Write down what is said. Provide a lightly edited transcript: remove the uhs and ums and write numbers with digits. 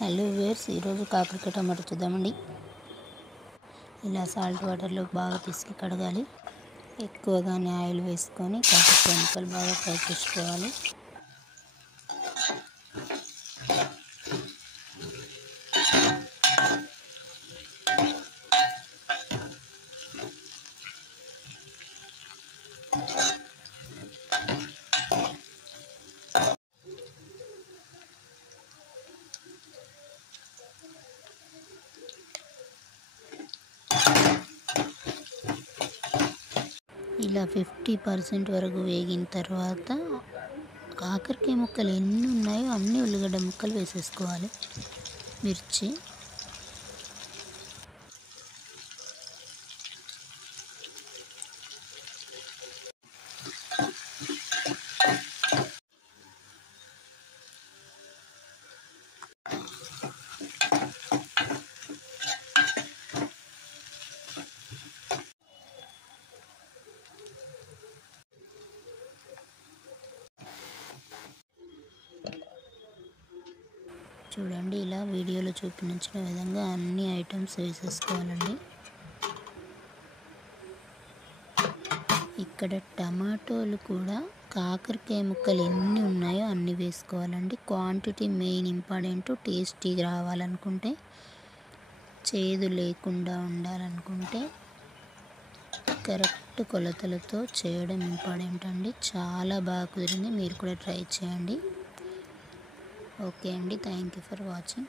Hello viewers, ఈరోజు కాకరకాయ టమాటా చూద్దామండి. ఇలా సాల్ట్ వాటర్లో బాగా పిసికి కడగాలి. ఎక్కువగానే ఆయిల్ వేసుకొని కాకరకాయ ముక్కలు బాగా ఫ్రై చేసుకోవాలి. ఇలా 50% వరకు వేగిన తర్వాత కాకరకాయ ముక్కలు ఎన్ని ఉన్నాయో అన్ని ఉల్లిగడ్డ ముక్కలు వేసేసుకోవాలి. మిర్చి, చూడండి ఇలా వీడియోలో చూపించిన విధంగా అన్ని ఐటమ్స్ వేసేసుకోవాలండి. ఇక్కడ టమాటోలు కూడా కాకరకాయ ముక్కలు ఎన్ని ఉన్నాయో అన్ని వేసుకోవాలండి. Quantity main important. టేస్టీ రావాలనుకుంటే, చేదు లేకుండా ఉండాలనుకుంటే కరెక్ట్ కొలతలతో చేయడం ఇంపార్టెంట్ అండి. చాలా బాగా కుదిరింది, మీరు కూడా ట్రై చేయండి. ఓకే అండి, థ్యాంక్ యూ ఫర్ వాచింగ్.